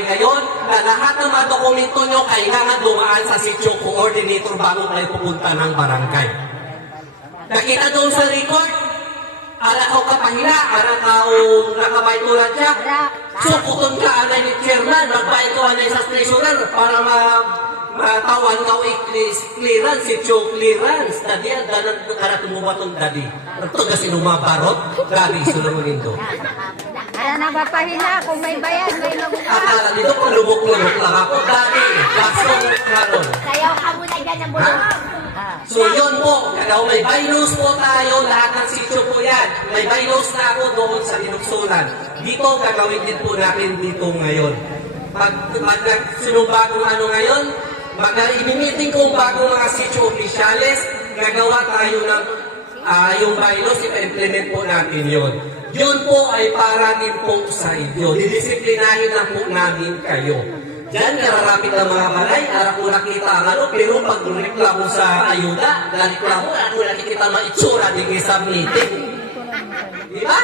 barangay ngayon na lahat ng mga dokumento nyo kailangan dumaan sa sitio coordinator bago kayo pupunta ng barangay. Nakita doon sa record, ara ka kapahila, ara ka nakabay tulad siya. So, kung ka anay ni chairman, magbayad ko anay sa treasurer para matawan ka clearance, sitio clearance. Dadi, ang danan karatong mo ba itong dadi? Ito kasi numabarot, grabe sulungan nito. Ara na mapahina kung may bayad, may mabuka. Akala dito kung lubok-lubok lang ako, dadi, lasong karon. Sayaw ka muna dyan ng bulong. So yun po, kaya may bylaws po tayo, lahat ng sitio po yan. May bylaws na ako doon sa Inuksulan. Dito, gagawin din po natin dito ngayon. Pag sinubagong ano ngayon, mag-i-meeting kong bagong mga sitio oficiales, gagawa tayo ng yung bylaws, ipa-implement po natin yun. Yun po ay para din po sa inyo. Didisiplinahin lang po namin kayo. Diyan, kararapit ng mga balay, ara ko nakita ang ano, pero pag reklamo sa ayuda, reklamo, ara ko nakikita maitsura din sa meeting. Di ba?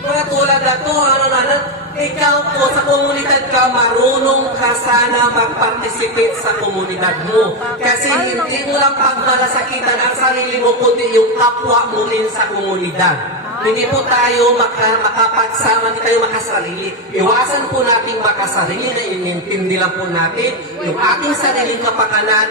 Mga tulad na to, ano na, ikaw po sa komunidad ka, marunong ka sana mag-participate sa komunidad mo. Kasi hindi mo lang pagmalasakitan ang sarili mo, kundi yung kapwa mo rin sa komunidad. Hindi po tayo makapagsama, hindi tayo makasarili. Iwasan po natin makasarili na inintindi lang po natin yung ating sariling kapakanan.